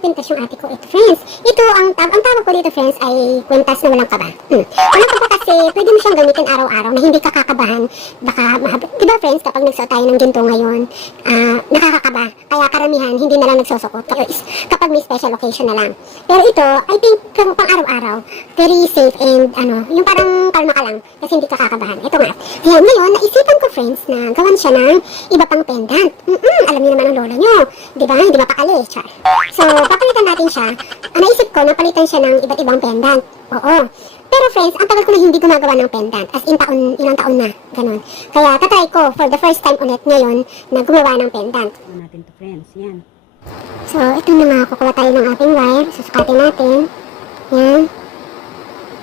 kwintas yung ate ko. Ito, friends. Ito, ang tawag ko dito, friends, ay kwintas na walang kaba. Walang kaba kasi, pwede mo siyang gamitin araw-araw na hindi ka kakabahan. Baka, diba, friends, kapag nagsuot tayo ng ginto ngayon, nakakakaba. Kaya karamihan, hindi na lang nagsusukot. Kapag may special occasion na lang. Pero ito, I think, pang araw-araw, very safe and, yung parang kalma ka lang kasi hindi ka kakabahan. Ito nga. Yan, ngayon, naisipan ko, friends, na gawan siya ng iba pang pendant. Alam niyo naman ang lola nyo. Diba? Hindi mapakali. Char. So, papalitan natin siya. Naisip ko, napalitan siya ng iba't ibang pendant. Oo. Pero friends, ang tagal ko na hindi gumagawa ng pendant. As in, ilang taon na. Ganon. Kaya, tatry ko for the first time ulit ngayon na gumawa ng pendant. Natin to, friends. Yan. So, ito na nga. Kukuha tayo ng ating wire. Susukatin natin. Yan.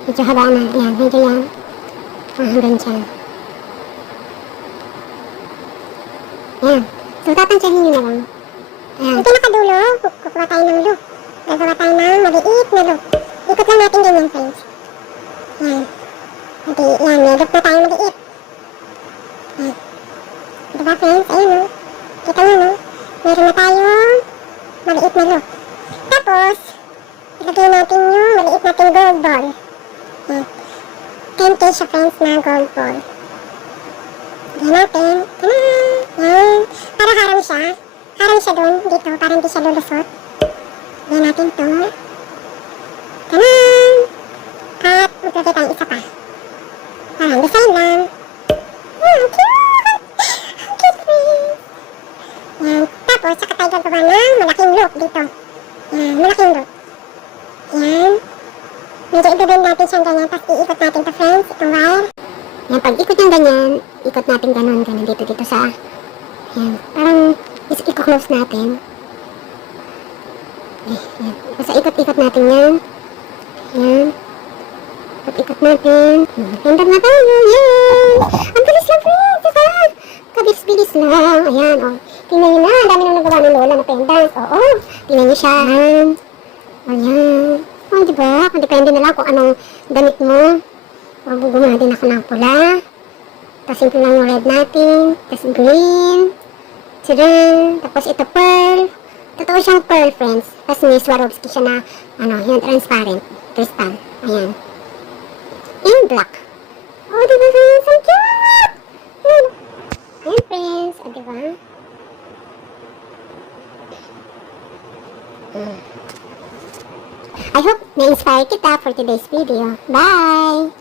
Medyo haba na. Yan. Medyo yan. Hanggang dyan. Yan. So, tatansyahin nyo na lang. Ayan. Ito nakadulo. Kukuha tayo ng loop. Gagawa tayo ng maliit na loop. Ikot lang natin ganyan, friends. Yan. Hindi, yan. May loop na tayo maliit. Yan. Diba, friends? Ayun, no? Kita mo, no? Meron na tayong maliit na loop. Tapos, ilagay natin yung maliit natin gold ball. Yan. 10K siya, friends, na gold ball. Ilagay natin. Yan. Para harang siya. Harang siya doon, dito, para hindi siya lulusot. Ilagay natin to. Tanan! At maglagay tayong isa pa. Parang design lang. Ang cute! Ang cute, friends! Yan. Tapos, saka tayo gagawa ng malaking loop dito. Yan, malaking loop. Yan. Medyo ibibend natin siyang ganyan, tapos iikot natin to, friends, itong wire. Yan, pag ikot niyang ganyan, ikot natin ganun, dito sa, yan, parang i-close natin. Yan. Basta ikot-ikot natin yan. Yan. Ikot natin. Pendant na tayo. Yan. Ang bilis lang, friends. Diba? Kabilis-bilis lang. Ayan, oh. Tingnan nyo na. Ang dami nang nagawa ng lola na pendant. Oo. Tingnan nyo siya. Ayan. Ayan. Oh, diba? Kung depende na lang kung anong damit mo. Gumawa din ako ng pula. Tapos simple lang yung red natin. Tapos green. Tadaan. Tapos ito pearl. Totoo siyang pearl, friends. Tapos may Swarovski siya na, yung transparent. Crystal. Ayan. In black. Oh, diba, friends? Ang cute! Ayan, friends. Oh, diba? I hope na-inspire kita for today's video. Bye!